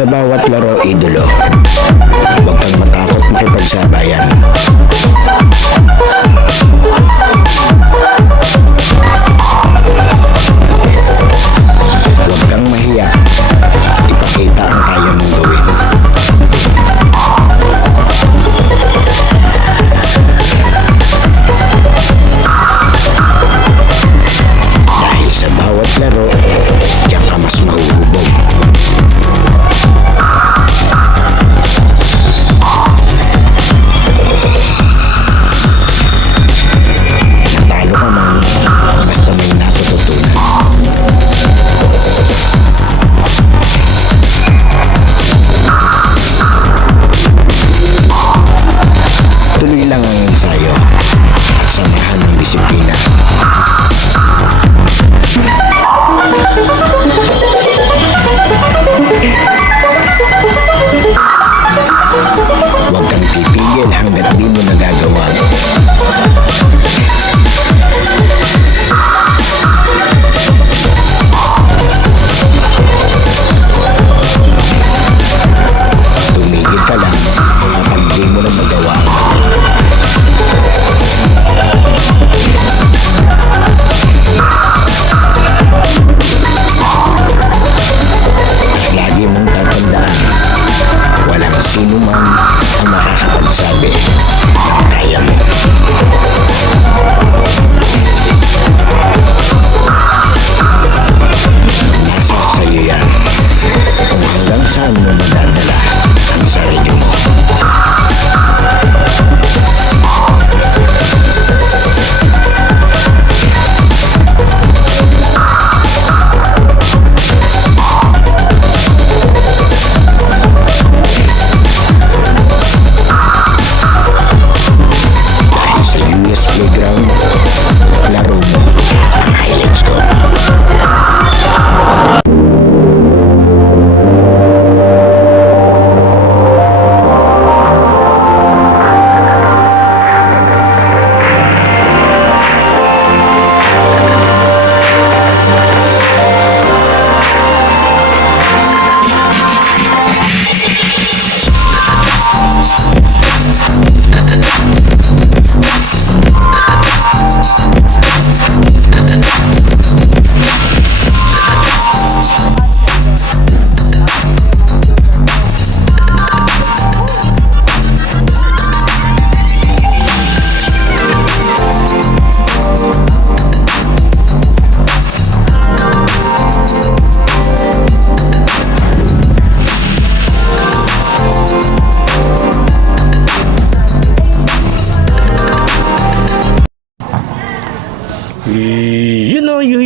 Sa bawat laro, idolo. Huwag kang matakot makipagsabayan. Huwag kang mahiya. Ipakita ang kaya mong gawin. Dahil sa bawat laro, diyan ka mas mahuhubog. Natalo ka man, basta may natututunan. Tuloy lang ang ensayo at samahan ng disiplina. Huwag kang pipigil hanggat di mo nagagawa. Tumigil ka lang kapag di mo na magawa. At lagi mong tatandaan, walang sino man ang makakapagsabi ng kaya mo. Nasa sa'yo yan kung hanggang saan mo madadala ang sarili mo. Dahil sa US Playground, laro mo ang highlights ko.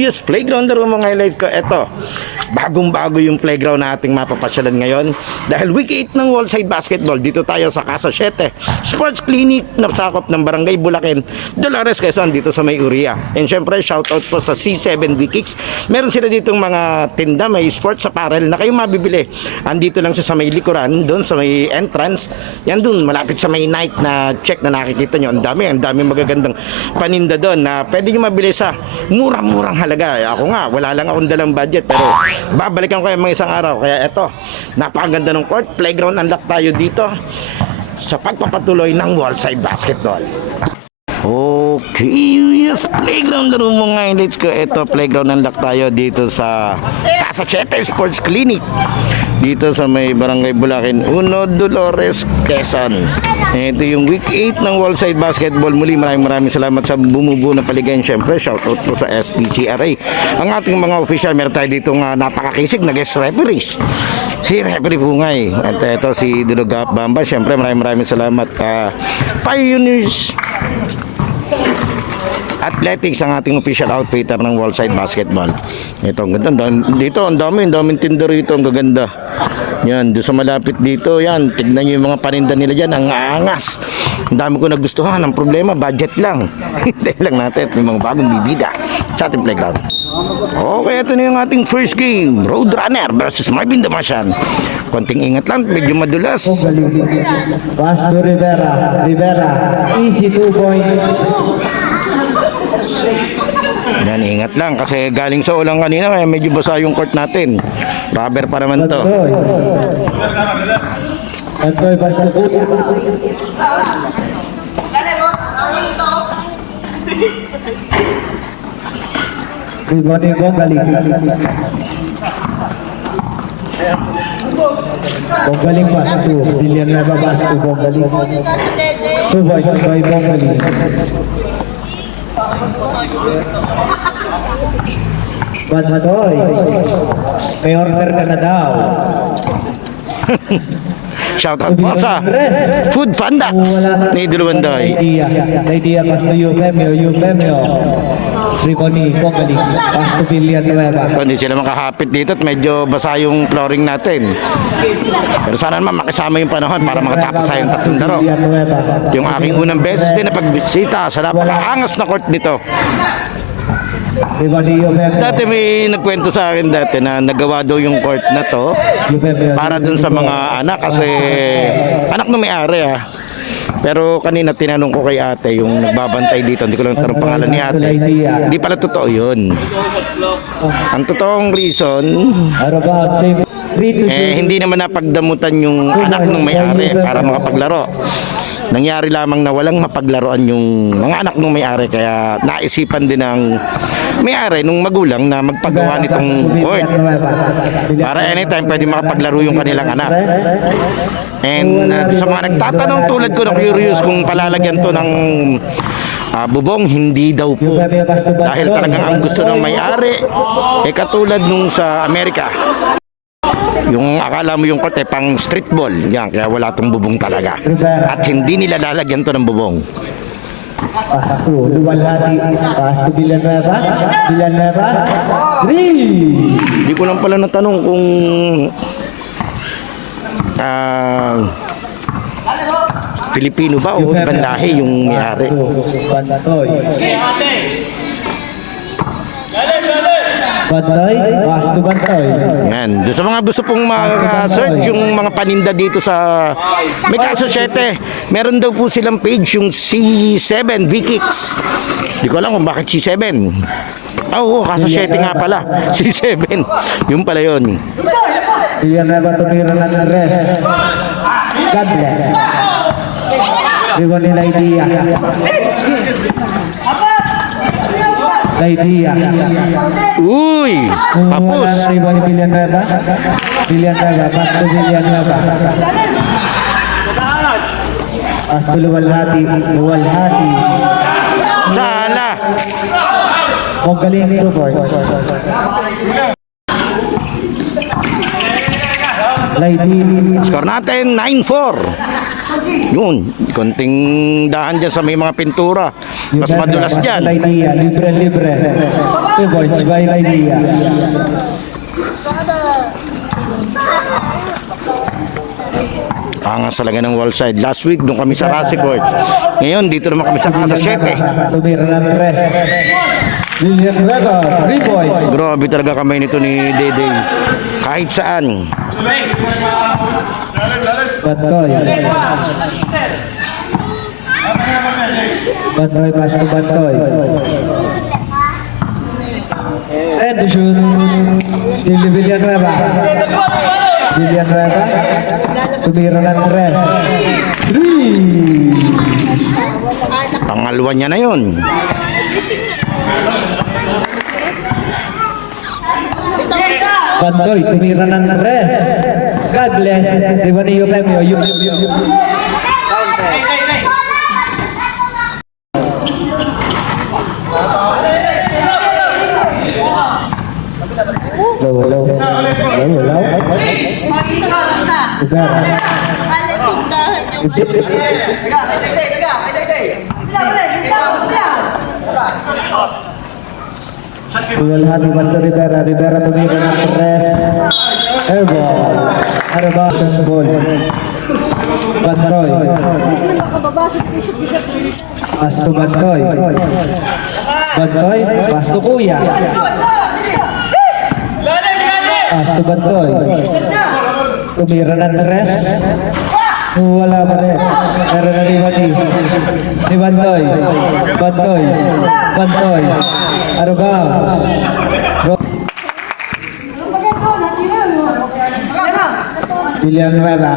US Playground na mga highlight ko. Eto, bagong-bago yung playground na ating mapapasyalan ngayon. Dahil week 8 ng Wallside Basketball, dito tayo sa Casa 7 Sports Clinic na sakop ng Barangay Bulacan, Dolores, Quezon, dito sa May Uria. And syempre, shoutout po sa C7 Kicks. Meron sila ditong mga tinda, may sports apparel na kayo mabibili. Andito lang siya sa may likuran, doon sa may entrance. Yan doon, malapit sa may Nike na check na nakikita nyo. Ang dami magagandang paninda doon na pwede nyo mabili sa murang-murang halaga. Ako nga, wala lang akong dalang budget, pero babalikan ko yung mga isang araw. Kaya eto, napakaganda ng court. Playground unlock tayo dito sa pagpapatuloy ng Wallside Basketball. Okay, yes, playground na rin mga highlights ko. Ito, playground unlock tayo dito sa Casa 7 Sports Clinic. Dito sa may Barangay Bulacan, Dolores, Quezon. Ito yung week 8 ng Wallside Basketball. Muli, maraming salamat sa bumubuo na paligayan. Siyempre, shoutout po sa SPCRA. Ang ating mga official, meron tayo dito napakakisig na guest referees. Si Referee Bungay. At ito si Dudugap Bamba. Siyempre, maraming salamat. Pioneers Athletics ang ating official outfitter ng Wallside Basketball. Ito, ang ganda. Dito, ang daming tinder rito. Ang gaganda. Yan, doon sa malapit dito. Yan, tignan nyo yung mga paninda nila dyan. Ang aangas. Ang dami ko nagustuhan. Ang problema, budget lang. Hintayin lang natin. May mga bagong bibida sa ating playground. Okay, ito na yung ating first game. Roadrunner versus Marvin Damasyan. Konting ingat lang, medyo madulas. Pass to Rivera. Easy 2 points. Yan, ingat lang kasi galing sa ulang kanina medyo basa yung court natin. Rubber pa naman to. Bantoy, basta kuya. Riboni Bonggaling. Bonggaling pastu. Dilian Laba pastu Bonggaling. 2 points by Bonggaling. Bantoy. May order ka na daw. Shoutout po sa Food Pandax ni Duluwandoy. Idea pastu Eufemio. Riboni Bonggaling. Pastu Dilian Laba. Kung hindi sila makahapit dito at medyo basa yung flooring natin. Pero sana naman makisama yung panahon para makatapos sa yung tatlong laro. Yung aking unang beses din na pagbisita sa napakaangas na court dito. Riboni Eufemio. Dati may nagkwento sa akin dati na nagawa daw yung court na to para dun sa mga anak kasi anak ng may-ari Pero kanina tinanong ko kay ate yung nagbabantay dito, hindi ko lang tanong pangalan ni ate. Hindi pala totoo yun. Ang totoong reason, hindi naman napagdamutan yung anak ng may-ari para makapaglaro. Nangyari lamang na walang mapaglaruan yung mga anak ng may-ari kaya naisipan din ng may-ari nung magulang na magpagawa nitong court para anytime pwede makapaglaro yung kanilang anak. And sa mga nagtatanong tulad ko na curious kung palalagyan to ng bubong, hindi daw po. Dahil talagang ang gusto ng may-ari katulad nung sa Amerika. Yung akala mo yung court pang street ball. Yan, kaya wala tong bubong talaga. At hindi nila lalagyan to ng bubong. Pastu, Luwalhati. Pastu Villanueva. 3. Hindi ko lang pala natanong kung Filipino ba o ibang lahi yung may-ari. Bantoy. Bantoy, Pastu Bantoy. Yan. Doon sa mga gusto pong search yung mga paninda dito sa may kaso 7, meron daw po silang page yung C7 V-Kicks. Hindi ko alam kung bakit C7. Oo, kaso 7 nga pala. C7. Yung pala yun. Villanueva tumira ng rest. God bless. Riboni Laidia. Uy! Papus! Riboni Villanueva. Pastu Villanueva. Pastu Luwalhati. Sala! Bonggaling support. Score natin 9-4. Yun, konting dahan dyan sa may mga pintura. Mas madulas dyan. Libre. 2 points by Laidia. Angas talaga ng wall side. Last week, doon kami sa Rasi Court. Ngayon, dito naman kami sa Casa 7. Tumira ng rest. Villanueva, 3 points. Grabe talaga kamay nito ni Dede. Kahit saan. Bantoy. Pastu Bantoy. And the shoot. Still Villanueva. Tumira ng rest. 3. Pangalawa niya na yun. Bantoy, tumira ng rest. God bless. Riboni Eufemio. Hello. Luwalhati Pastu Rivera tumira ng rest. Airball. Ball. Bantoy. Pastu Bantoy. Pastu Kuya. Pastu Bantoy. Tumira ng rest. Wala pa rin. Meron na ni Bantoy. Out of bounds. Villanueva.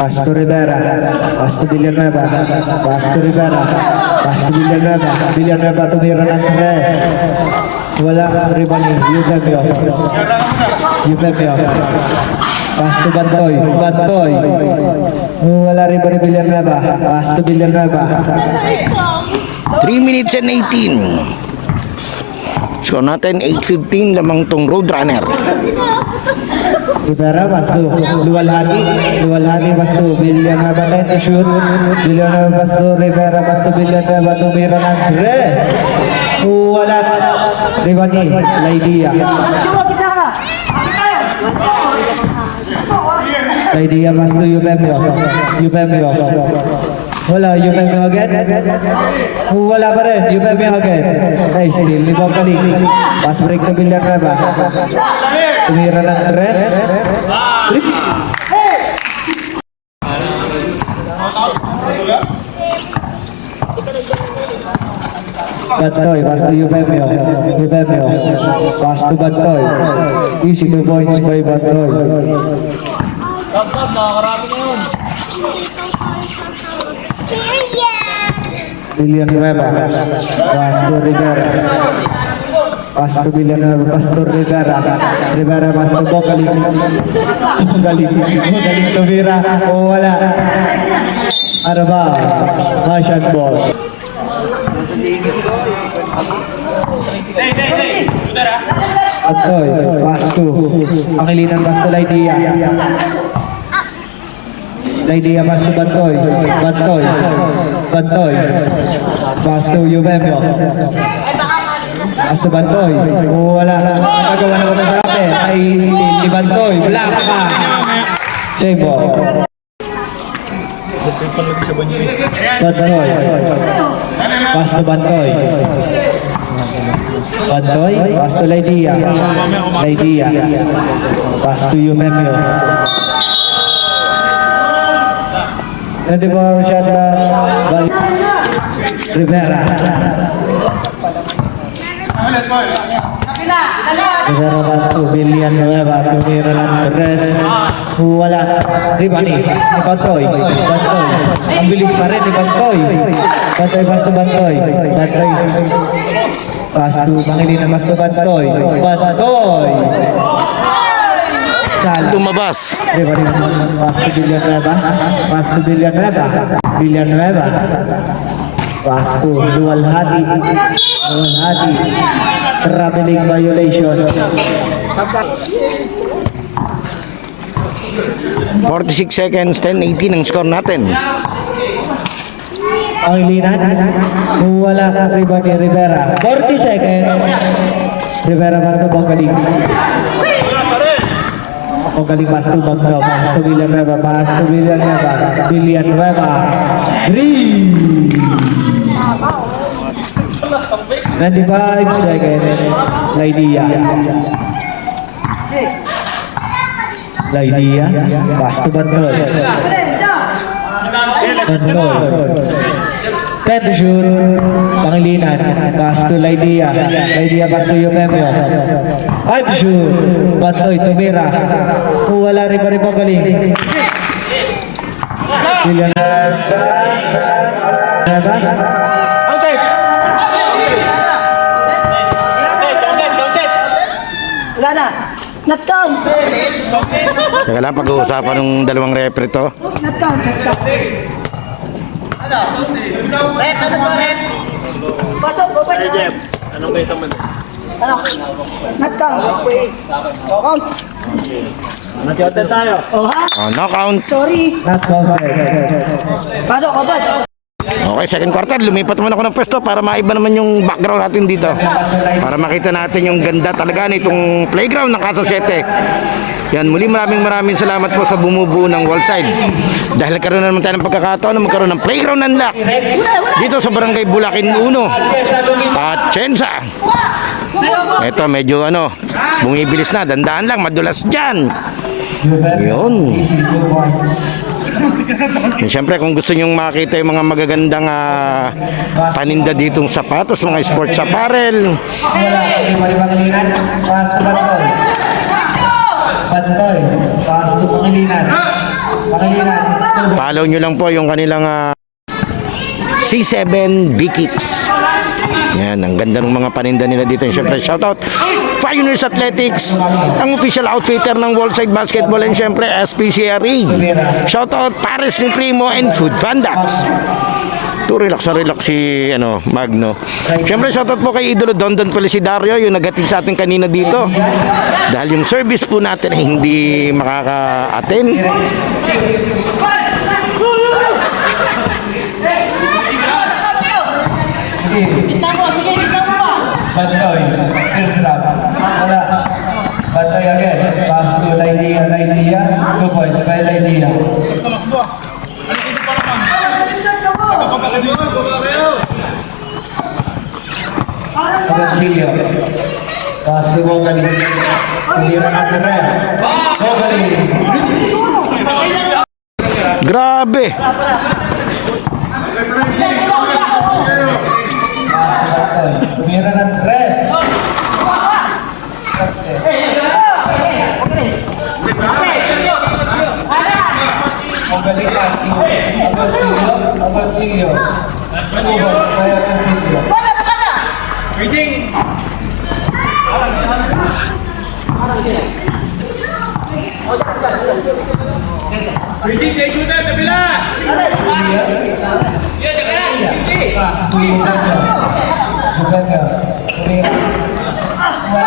Pass to Rivera. Pass to Villanueva. Pass to Rivera. Pass to Villanueva. Villanueva tumira ng tres. Wala Ribani. Eusebio. Pass to Bantoy. Wala Ribani Villanueva. Pass to Villanueva. 3 minutes and 18. Score natin 8:15 lamang tong Roadrunner. Rivera pass to Luwalhati pass to Villanueva trying to shoot. Villanueva pass to Rivera pass to Villanueva tumira ng tres. Wala Ribani. Laidia pass to Eusebio. Wala, Eusebio again. Wala pa rin, Eusebio again. Nice steal, libang kali. Pass break to Villanueva. Tumira ng tres. Bantoy, pass to Eusebio. Pass to Bantoy. Easy 2 points by Bantoy. Villanueva, pass to Rivera. Pass to Villanueva, pass to Rivera. Rivera pass to Bocali. Galing tumira. Wala. Ano ba? Martian ball. Bantoy, pass to Pangilinan, pass to Laidia. Pass to Bantoy. Pass to Eusebio. Pass to Bantoy. Wala. Nagagawa na ba sa akin? Ay ni Bantoy. Wala ka. Save ball. Bantoy. Pass to Bantoy. Pass to Laidia. Pass to Eusebio. Nanti bawa shot balik Rivera. Rivera pass to Villanueva. Tumira ng tres. Wala. Ribani. Ni Bantoy. Ang bilis pa rin ni Bantoy. Pass to Bantoy. Pass to Pangilinan, pass to Bantoy. Salah. Lumabas. Pass to Villanueva. Pass to Luwalhati. Traveling violation. 46 seconds, 10-18 ang score natin. Pangilinan. Wala ka Ribani Rivera. 40 seconds. Rivera pass to Bocali. Pass to Bagdao. Pass to Villanueva. 3. 95 seconds. Laidia. Pass to Bantoy. Set to shoot. Pangilinan. Pass to Laidia. Pass to Eusebio. 5 shoot. Bantoy tumira. Wala rin po galing. Villanueva. Wala na. Not count. Teka lang, pag-uusapan ng dalawang referee to. Not count. Red, ano ba red? Pasok, go back. Anong may taman? Ano? Not count. Count. Nag-counted tayo. Oh ha? No count. Sorry. Not counted. Pasok, go back. Okay, second quarter, lumipat naman ako ng pwesto para maiba naman yung background natin dito. Para makita natin yung ganda talaga nitong playground ng Quezon City. Yan, muli maraming salamat po sa bumubuo ng Wallside. Dahil karoon na naman tayo ng pagkakataon na magkaroon ng playground unlock dito sa Barangay Bulakin 1, Atienza. Ito, medyo bumibilis na, dandaan lang, madulas dyan. Yun. And syempre, kung gusto nyong makita yung mga magagandang paninda ditong sapatos, mga sports apparel, Wala. Mali Pangilinan. Pass to Bantoy. Bantoy. Pass to Pangilinan. Pangilinan. follow nyo lang po yung kanilang C7 B-Kicks. Yan, ang ganda ng mga paninda nila dito. And syempre, shoutout Pioneers Athletics, ang official outfitter ng Worldside Basketball, and syempre SPCRE. Shoutout Paris ni Primo and Food Fandax. To relax na relax si Magno. Syempre, shoutout po kay Idolo Don Felicidario, yung naghatid sa atin kanina dito. Dahil yung service po natin ay hindi makaka-attend. Bantoy. First drop. Wala. Bantoy again. Pass to Lailia. 2 points by Lailia. Agoncillo. Pass to Bogali. Tumira ng Perez. Bogali. Grabe! Tumira ng Perez. Bogali pass to Agoncillo. Agoncillo. 2 points by Agoncillo. Pass to Eugenio. Eugenio. Tumira. Wala.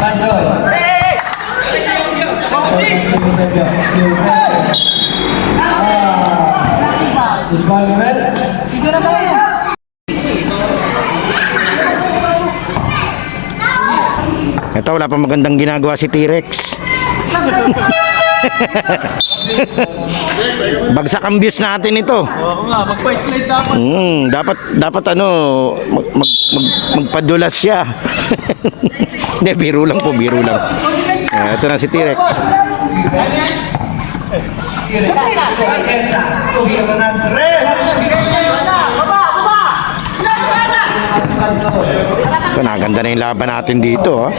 Bandoy. Disbandment. Ito, wala pa magandang ginagawa si T-Rex. Bagsak ang views natin ito. Oo nga, mag-fight slide dapat. Dapat magpadulas siya. Hindi, biro lang po, biro lang. Ito na si T-Rex. Ito, naganda na yung laban natin dito.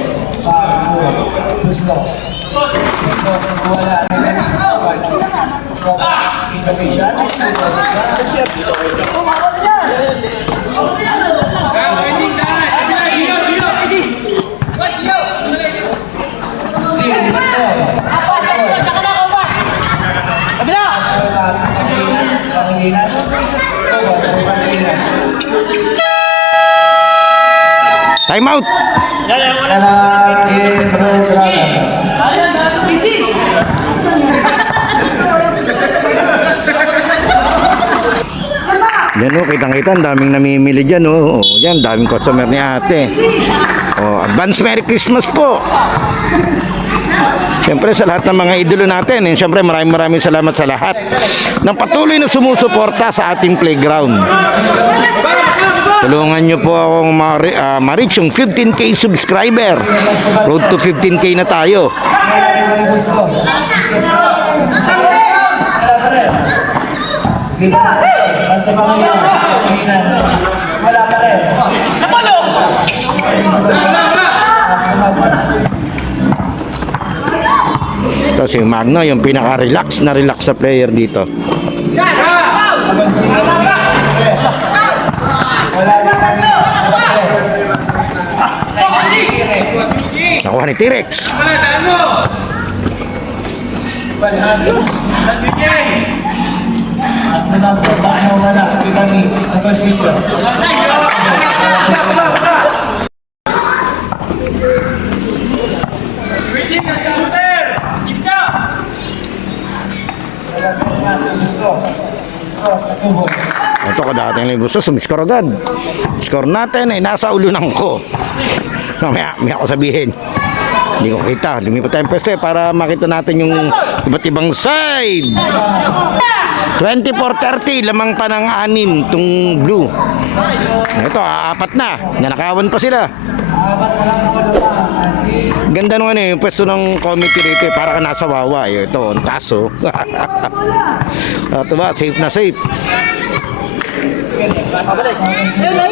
Time out! Yan o, kitang-kita, ang daming namimili dyan o. Yan, daming customer ni ate. Advance Merry Christmas po! Siyempre sa lahat ng mga idolo natin, and siyempre maraming salamat sa lahat ng patuloy na sumusuporta sa ating playground. Tulungan nyo po akong ma-reach yung 15K subscriber. Road to 15K na tayo. Wala pa rin. Ito si Magno, yung pinaka-relax na relax sa player dito. Nakuha ni T-Rex. Ito kadating lang gusto, sum-score agad. Score natin ay nasa ulunan ko. May ako sabihin. Hindi ko kita. Lumipat tayong pwesto para makita natin yung iba't ibang side. 24-30, lamang pa ng 6 itong blue. Ito, 4 na. Nanakawan pa sila. Ganda nung ano yung pwesto ng committee rito eh. Para ka nasa Wawa eh. Ito, ang kaso. Ito ba, safe na safe.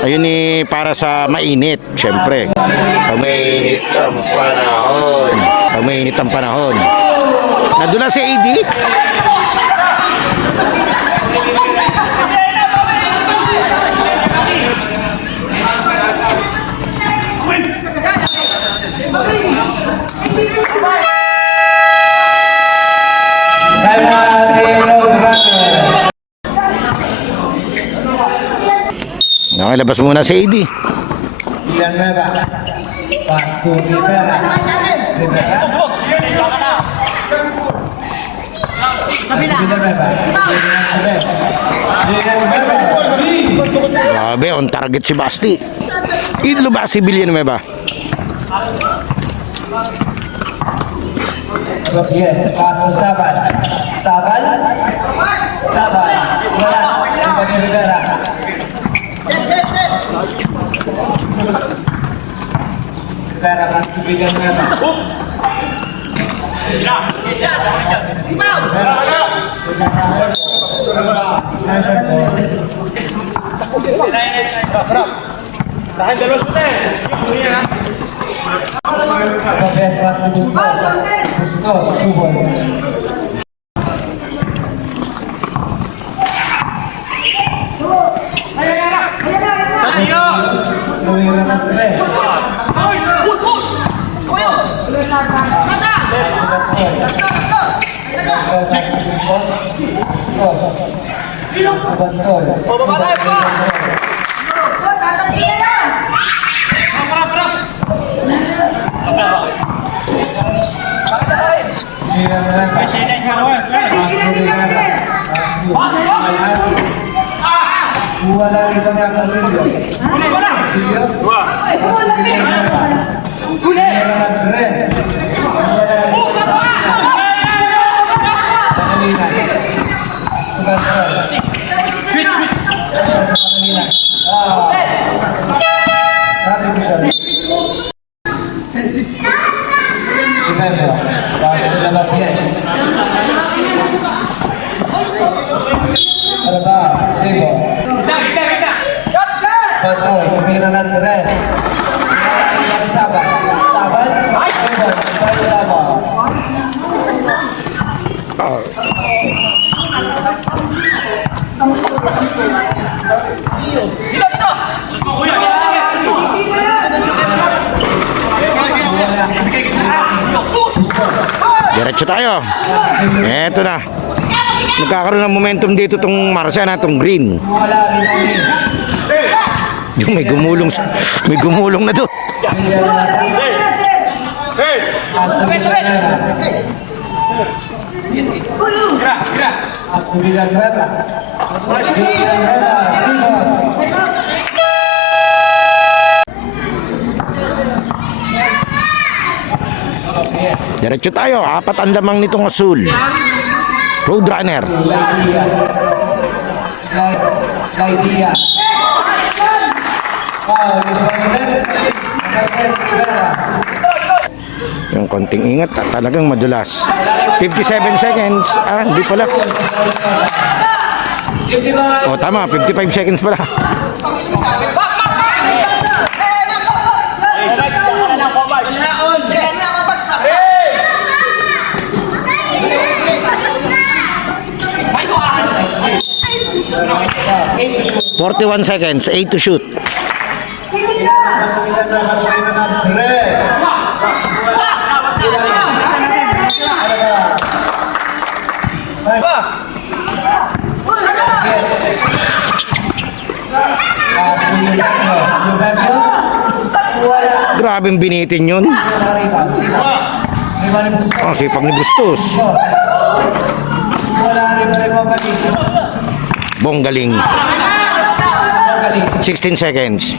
Ayun eh, para sa mainit, syempre. Pag mainit ang panahon. Pag mainit ang panahon. Nadula si AD. Time na team Roadrunner. Okay, labas muna si AD. Villanueva. Pass to Rivera. Rivera. Villanueva. Villanueva. Grabe, on target si Basti. Idlo ba si Villanueva? Yes, pass to Sabal. Sabal. Sabal. Wala. Rivera. Rivera pass to Villanueva. Yes, pass to Bustos. Bustos, Tubol. Tumira ng tres. Wala rin ba nga Silvio? Silvio? Tumira ng tres. Diretso tayo. Eto na. Nagkakaroon ng momentum dito tong Marcia na tong green. Yung may gumulong na doon. Diretso tayo. Apat ang lamang nitong asul. Roadrunner. Laidia. Yung konting ingat, talagang madulas. 57 seconds. Ah, hindi pala. Oh, tama. 55 seconds pala. ...41 seconds, 8 to shoot. Grabing binitin yun. Oh, sipag ni Bustos. Bonggaling. 16 seconds.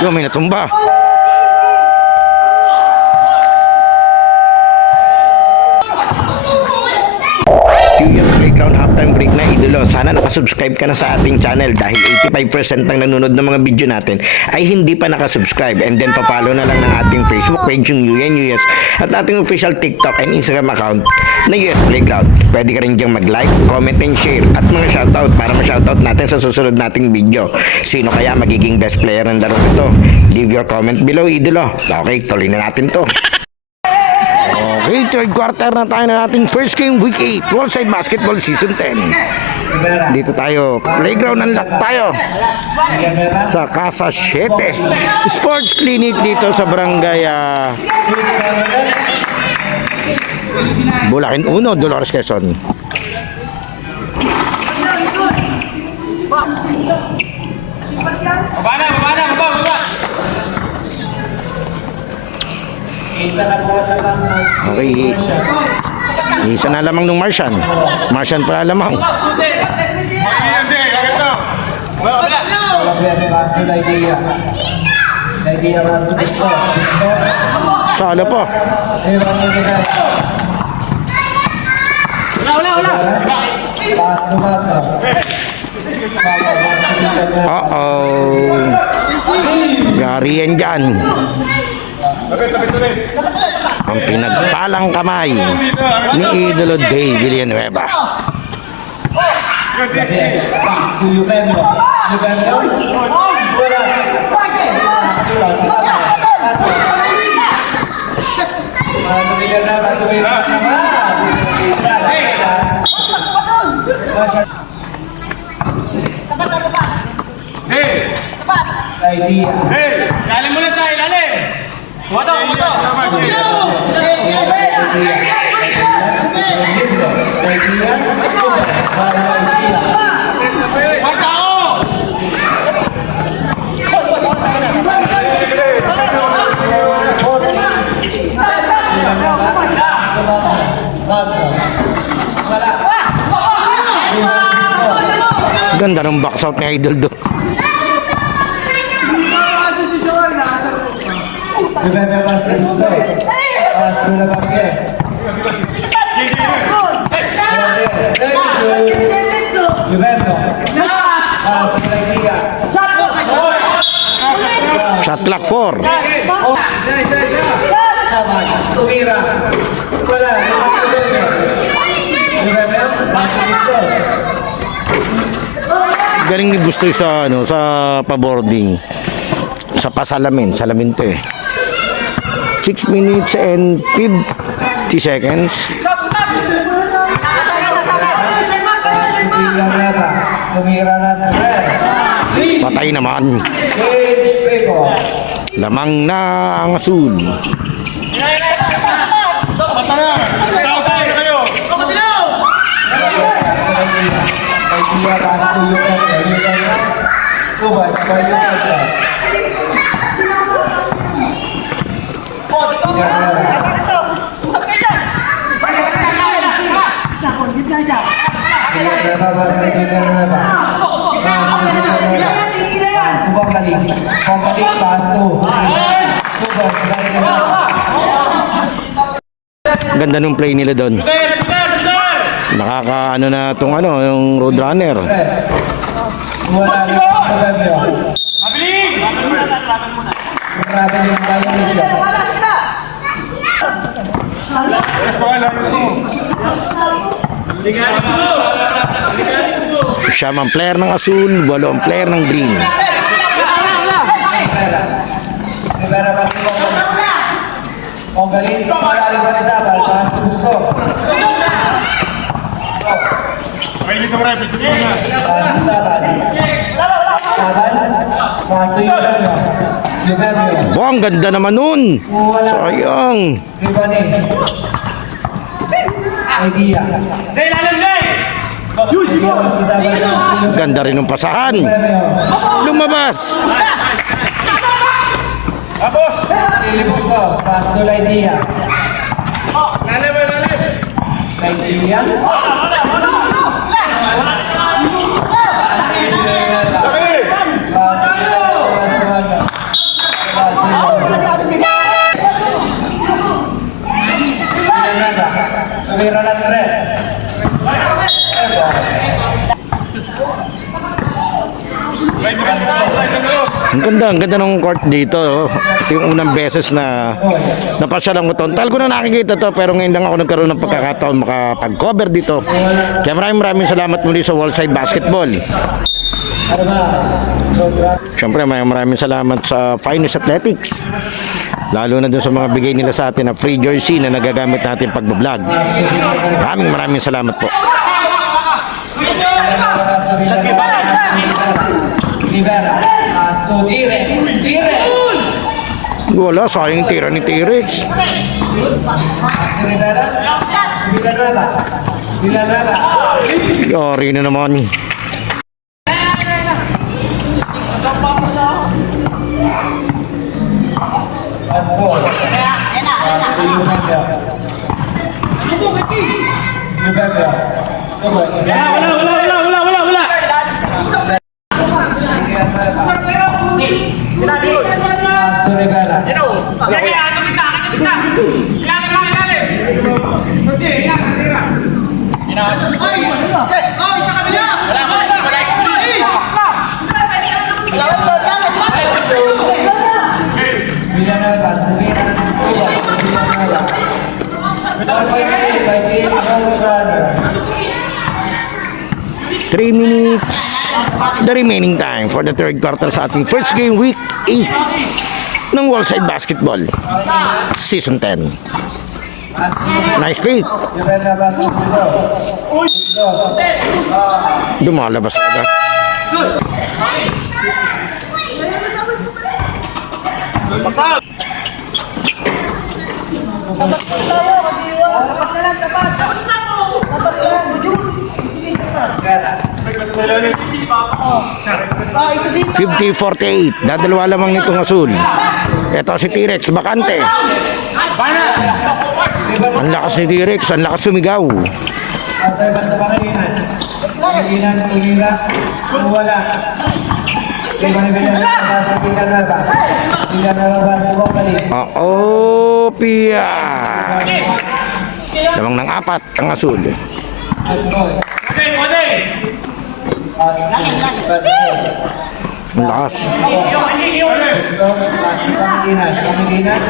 Yung may natumba. idolo, sana nakasubscribe ka na sa ating channel dahil 85% ng nanonood ng mga video natin ay hindi pa nakasubscribe. And then papalo na lang ng ating Facebook page, yung UNUS, at ating official TikTok and Instagram account na US Playground. Pwede ka rin diyang mag-like, comment, and share at mga shoutout para ma-shoutout natin sa susunod nating video. Sino kaya magiging best player ng laro ito? Leave your comment below, idolo. Okay, tuloy na natin to. Okay, third quarter na tayo ng ating first game, week 8, Wallside Basketball Season 10. Dito tayo, playground unlock tayo sa Casa 7 Sports Clinic dito sa Barangay Bulacan 1, Dolores, Quezon. Isa na po lamang. Okay, isa na lamang nung Martian. Martian pala lamang. Yes, pass to Idea. Idea pass to Bisco. Sala po. Pass to Mato. Uh-oh. Gary yan dyan. Ang pinagpalang kamay ni Idolo Dave Villanueva. Yes, pass to Eufemio. Idea. Lalim muna tayo, lalim! Wato! Ganda ng box out ni Idol do. Eufemio pass to Bisco. Pass to Labangues. Eufemio. Pass to Idea. Shot clock 4. Taman. Tumira. Wala. Eufemio. Pass to Bisco. Galing ni Bustoy sa sa pa-boarding. Sa pasalamin, salamin to eh. 6 minutes and 50 seconds. Tumira na Tres. Patay naman. Page Pico. Lamang na ang asul. Idea pass to Eufemio. Subad pa Eufemio. Ganda nung play nila doon. Nakaka na tong yung Roadrunner. Wala rin ang Eufemio. Grabe yung violation. Siya ang player ng asul, 8 ang player ng green. Rivera pass to Ponggaling. Ponggaling pa ni Sabal. Pass to Gusto. Pass to Sabal. Sabal. Pass to Eufemio. Eufemio. Ang ganda naman nun. Sayang. Ribani. Idea. Idea pass to Sabal. Ganda rin ng pasahan. Lumabas. Gusto. Pass to Idea. Idea. Tumira na Tres. Ang ganda ng court dito. Oh. Ito yung unang beses na napasyalan ko to. Tal ko na nakikita to pero ngayon lang ako nagkaroon ng pagkakataon makapag-cover dito. Kaya maraming salamat muli sa Wallside Basketball. Siyempre maraming salamat sa Finest Athletics. Lalo na dun sa mga bigay nila sa atin na free jersey na nagagamit natin pag-vlog. Maraming salamat po. Rivera, pass to T-Rex. T-Rex. Wala, sayang tira ni T-Rex. Rivera. Villanueva. Villanueva. Yari na naman. At four. Wala. Pass to Rivera. Villanueva. Villanueva. 3 minutes the remaining time for the third quarter sa ating first game week 8 ng Wallside Basketball Season 10. Nice pick. Dumalabas agad. Ah, isa dito. 50-48. Dadalawa lamang nitong asul. Ito si T-Rex, bakante. Ang lakas ni T-Rex, ang lakas sumigaw. Atay basta Pangilinan. Pangilinan, tumira. Wala. Villanueva. Villanueva, basta Bocali. Oo, Pia. Lamang ng 4 ang asul. At boy. Pass to Ang lakas. Pangilinan.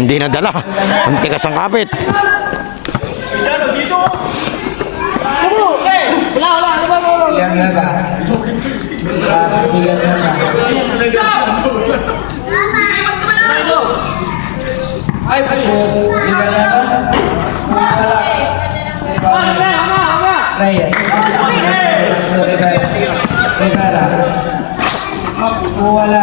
Hindi nadala. Ang tigas ang kapit. Villanueva. Pass to Villanueva. Ay, shoot. Villanueva. Wala. Reyes. Rivera. Wala.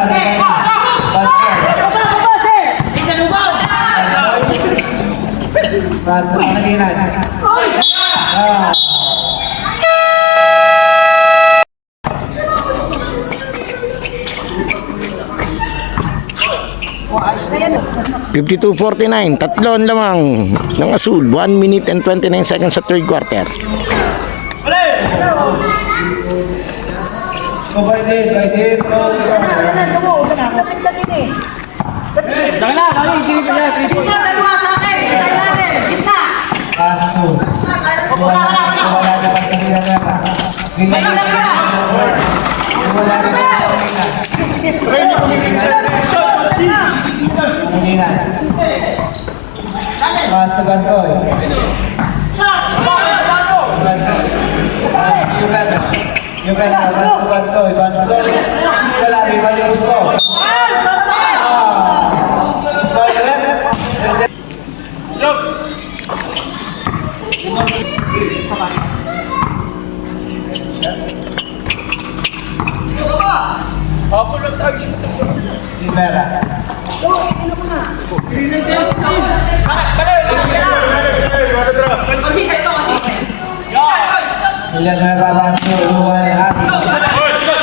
Pass to Pangilinan. Ah. 52-49. Tatlon lamang ng asul. 1 minute and 29 seconds sa third quarter. By Dave. Sapit ka din eh. Dito, dalawa sa akin. Sa ilalim. Gitna. Pass to. Wala na pass to Villanueva. Wala na Pangilinan. Pass to Bantoy. Yubena, pass to Bantoy. Wala rin mali gusto. Rivera. Villanueva pass to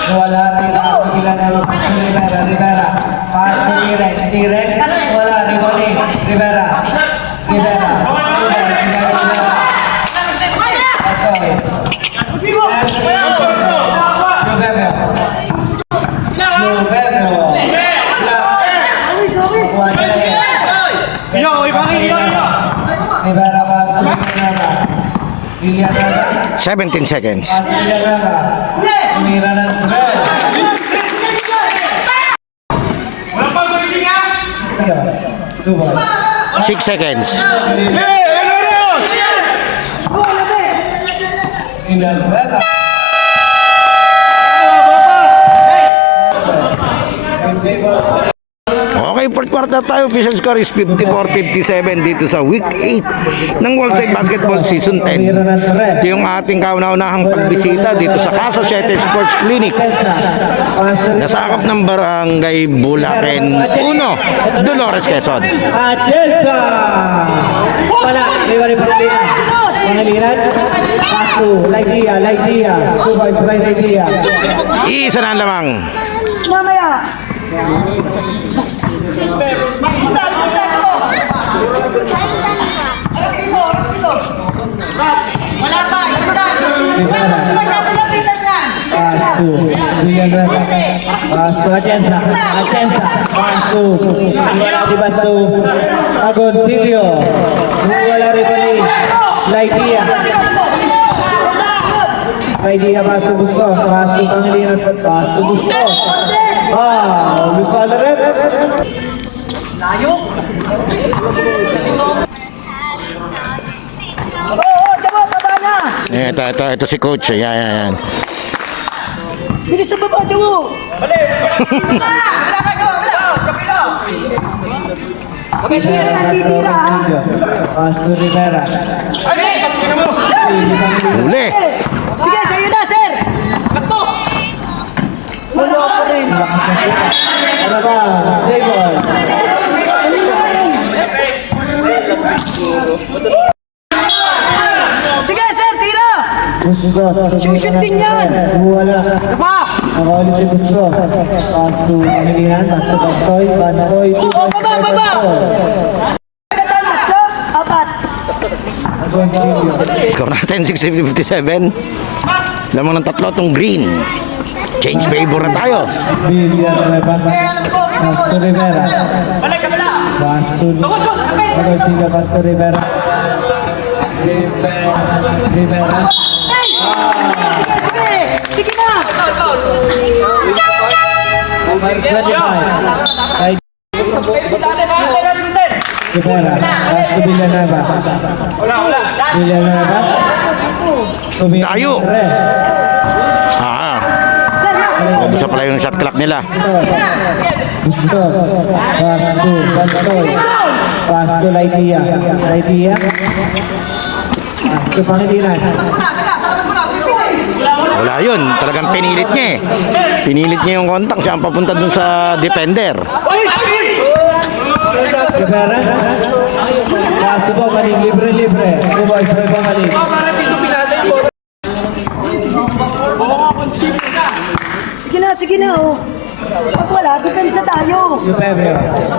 Luwalhati. Villanueva pass to Rivera. Pass to T-Rex. Wala, Rivoli. Rivera. Atoy. Rivera pass to Villanueva. Villanueva. 17 seconds. Pass to Villanueva. Tumira ng 3. Wala pa guliting ha? 2 ball. 6 seconds. Villanueva. Okay, fourth quarter tayo. Official score is 54-57 dito sa week 8 ng World Side Basketball Season 10. Tumira ng 3. Ito yung ating kauna-unahang pagbisita dito sa Casa 7 Sports Clinic. Nasakop ng Barangay Bulaken 1, Dolores, Quezon. Atienza! Wala, liwari Pangilinan. Pangilinan, pass to Laidia. 2 boys by Laidia. Isa na lamang. Mamaya. Wala pa, masyado lapitan yan. Pass to Villanueva. Pass to Atienza. Pass to wala di ba to Agoncillo. Wala rin pa ni Laidia. Pass to Bustos. Pass to Pangilinan. Pass to Bustos. Lupa na rin. Oo, Jabo, baba na. Ito si Coach. Yan. Bilis sa baba, Jabo. Wala ka, Jabo, wala. Titira, ha? Pass to Rivera. Huli. Sige, sa'yo na, sir. Takbo. Wala pa rin. Ano ba? Save ball. Sige, sir, tira. Bustos. Shoot din yan. Wala. Nakaulit si Bustos. Pass to Pangilinan. Pass to Bantoy. Oo, baba. Magandang tatlo, apat. Agoncillo. Score natin 60-57. Lamang ng tatlo itong green. Change favor na tayo. Villanueva. Pass to Rivera. Pass to Agoncillo. Pass to Rivera. Rivera. Sige na. Number 25. Rivera. Pass to Villanueva. Villanueva. Tayo. Rest. Umpisa pala yung shot clock nila. Bustos. Pass to Bantoy. Pass to Laidia. Pass to Pangilinan. Wala yun. Talagang pinilit niya eh. Pinilit niya yung kontak. Siya ang papunta dun sa defender. Rivera. Pass to Bumalik. Libre. 2 boys by Bumalik. Sige na, oh. Pag wala, depensa tayo. Lupebrio. Pass to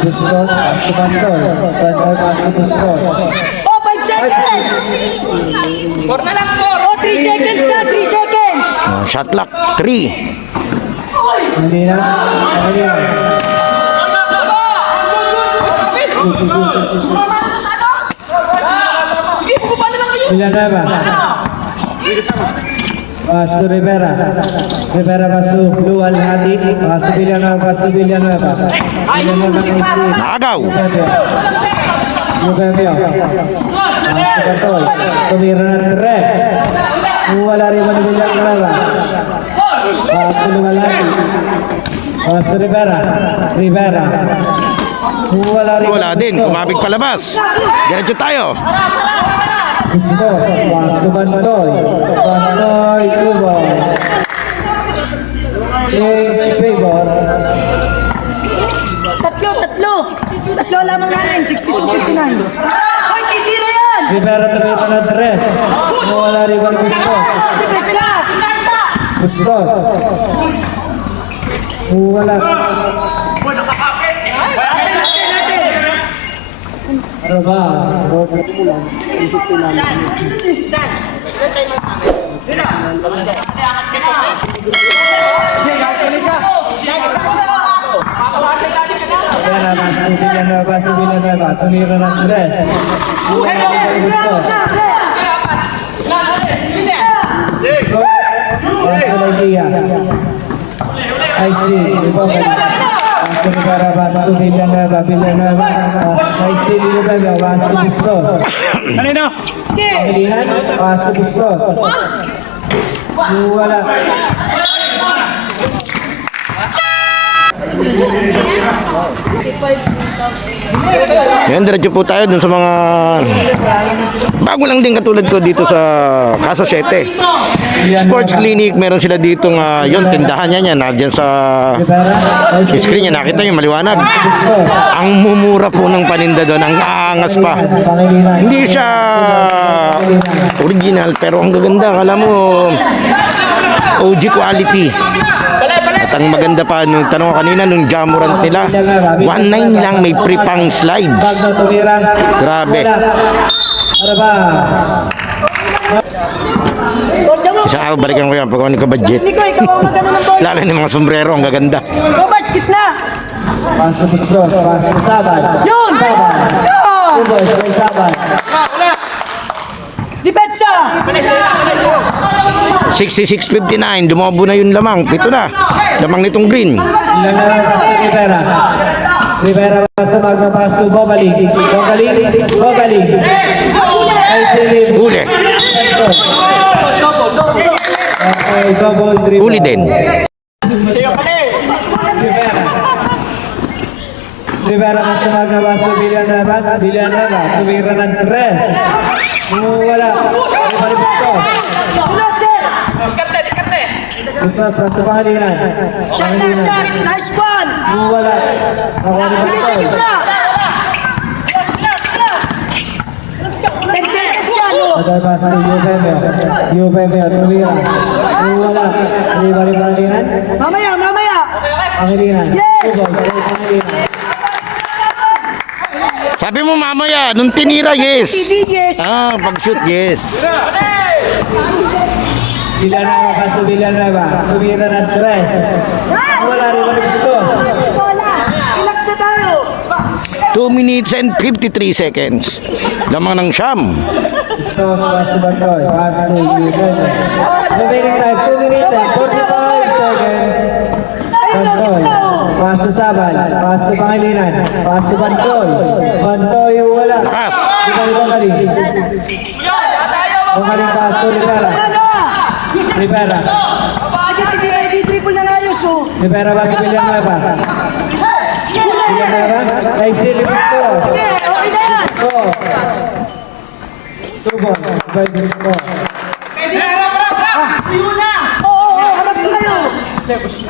Bustos. Pass to Bantoy. Pass to Bustos. Oh, 5 seconds! 4 na lang, 4! Oh, 3 seconds na, 3 seconds! Shot clock 3. Pangilinan. Sumama na sa ano? Hindi, bumaba na lang kayo! Villanueva. Pass to Rivera. Pass to Lual Hadi. Pass to Villanueva. Pass to Villanueva. Nakagaw. Lupebrio. Pass to Bantoy. Tumira ng rest. Wala rin man Villanueva. Pass to Lual Hadi. Pass to Rivera. Wala din. Kumabig palabas. Diretso tayo. Gusto. Pass to Bantoy. 2 ball. Change favor. Tatlo lamang namin, 62-59. Hoy, titira yan! Rivera tumira ng rest. Wala rin man Depensa! Bustos. Wala. Natin! Ano ba? Pasto Villanueva, tumira ng 3. Pasto Laitia. Ice Tea, Ribogani. Pasto Rivera, Pasto Villanueva, Ice Tea, Ribogani, Pasto Bustos. Kanino? Pangilinan, Pasto Bustos. Wala. Yan, diretso po tayo dun sa mga bago lang din katulad ko dito sa Casa 7 Sports Clinic. Meron sila dito nga yun, tindahan niya nandiyan sa screen niya, nakita niyo maliwanag. Ang mumura po ng paninda doon, ang aangas pa. Hindi siya original pero ang gaganda, alam mo, OG quality. At ang maganda pa, nung tanong ko kanina, nung jamurant nila, 1.9 lang, may free pang slides. Grabe. Ano ba? Isang araw, balikan ko yan pag ano ka budget. Nico, ikaw ang magano ng ball. Lalo ng mga sombrero, ang gaganda. Go, Bards, gitna. Pasto Bustos, Pasto Sabal. Yun! Yun! Boys, Sabal. Depensa! 66.59, dumobo na yung lamang. Pito na. Lamang nitong green. Villanueva, Pasto Rivera. Rivera, Pasto Magno, Pasto Bogali. Bogali. Huli. Huli din. Rivera, Pasto Magno, Pasto Villanueva, tumira ng 3. Wala. Rivera, Bustos. Bustos, Pasto Pangilinan. Shot na, shot! Nice one! Wala. Nakuha ni Bilis sa Bustos. gitna! 10 seconds siya, no? Ada Pasto Eufemio, tumira. Wala. Rivera, Pangilinan. Mamaya, mamaya! Pangilinan. Yes! Pangilinan. Sabi mo mamaya, nung tinira, yes. Yes! Ah, pag-shoot, yes. Villanueva, Pasto Villanueva, tumira ng 3. Wala rin wala gusto. Relax na tayo! 2 minutes and 53 seconds. Lamang ng siyam. Gusto, Pasto Bantoy, Pasto Villanueva. Remaining time, 2 minutes and 45 seconds. Bantoy, Pasto Sabal, Pasto Pangilinan, Pasto Bantoy. Bantoy, wala. Lakas. Bogali. Bogali, Pasto Rivera. Ano? Rivera. Sige, ready, triple na ayos, oh! Rivera, Pasto Villanueva. Villanueva, ay sili gusto. Sige, okay na yan! Tubon, by gusto. Oo, harap na kayo!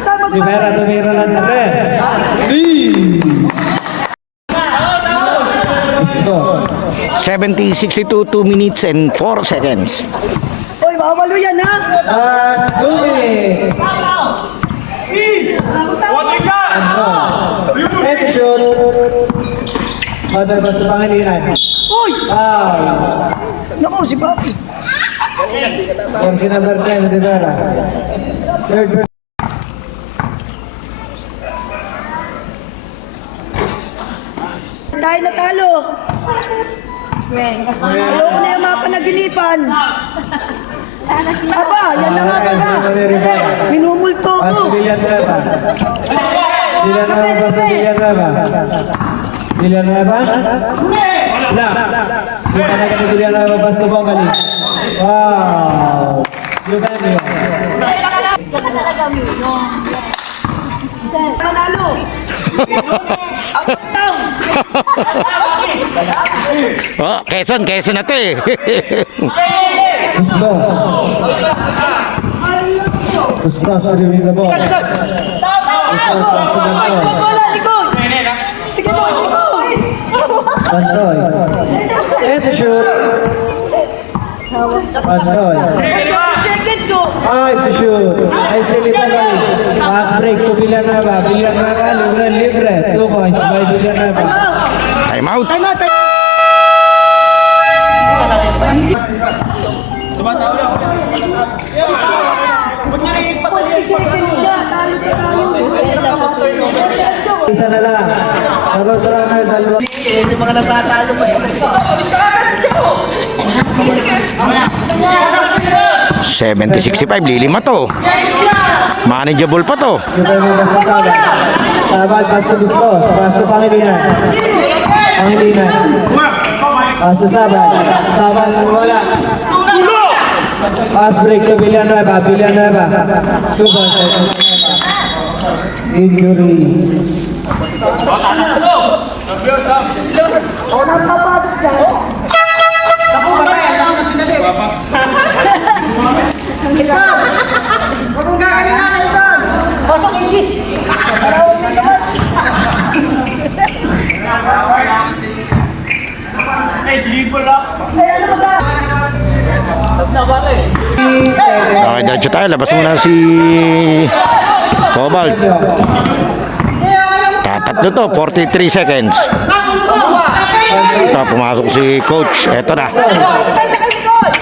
Tama ba? Rivera, tumira ng 3. Gusto. 70-62, 2 minutes and 4 seconds. Hoy, mawalo yan, ha? 2 minutes. Next shoot. Mother Pasto Pangilinan. Hoy! Foul. Naku, si Papi. Jersey number 10, Rivera. Third person. Tayo natalo. Ayoko na yung mga panaginipan. Aba, yan na nga pala. Rivera. Minumulto ko. Pasto Villanueva. Villanueva, Pasto Villanueva. Villanueva. Wala. Yung talaga ni Villanueva, Pasto Bogali. Wow. Eufemio. Nanalo. Out down. Oh, Quezon na to eh. Gusto. Gusto sa rin na ball. Bola, likod. Sige mo, likod. Bantoy. And the shoot. Bantoy. 7 seconds, oh. 5 to shoot. Ay sili Bogali. Pass break to Villanueva. Villanueva, libre. 2 points by Villanueva. Time out. Time out, time out. Seconds ka, talo ka tayo. Isa na lang. Road runner, dalawa. Yung mga natatalo pa. 70-65, lilima to. Manageable pa to. Yung kayo may basta sabad. Sabad, basta gusto. Basta Pangilinan. Pangilinan. Basta sabad. Sabad, wala. Pass break to Villanueva. Villanueva. 2 balls. Injury. Unang papasok dyan. Naku, patay. Ang lakas na pinalit. Ang gila. Huwag kong kakanin na kayo doon. Pasok, Iggy. Marawag na naman. Ay, ano ba? Okay, diretso tayo. Labas muna si Cobalt. Tatatlo to, 43 seconds. Ito, pumasok si coach. Eto na. Ito tayo sa kalikod.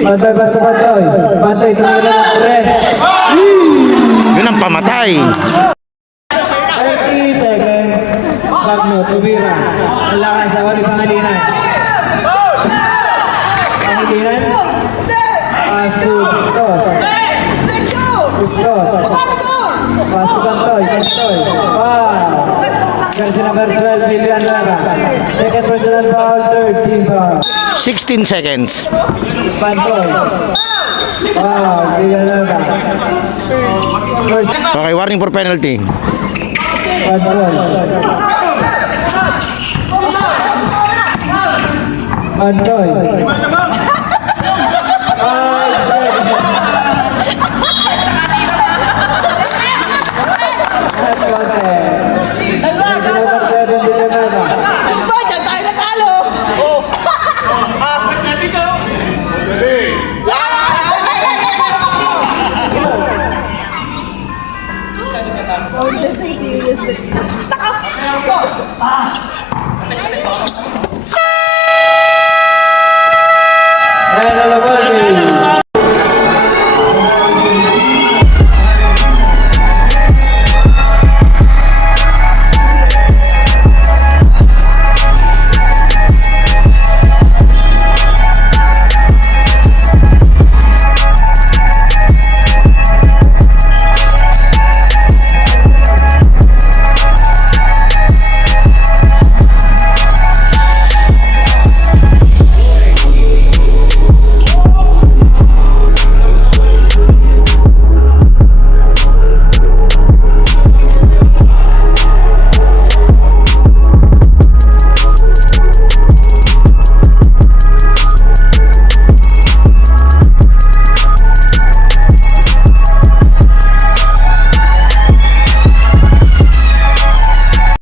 Pantay basta pantay. Pantay, tumira ng press. Yun ang pamatay. 30 seconds. Bagno, tumira. Ang lakas sa wali Pangilinan. Pangilinan. Pasul, Bustos. Bustos. Pasul, Pantoy, Pantoy. Wow. Personal personal, Villanueva. Second personal foul, third team foul. 16 seconds. Pantoy. Wow, Villanueva. First, Okay, warning for penalty. Pantoy. Pantoy. 5 seconds. That's content. Personal number 7, Villanueva. Ano ba? Diyan tayo natalo. And on the ball game.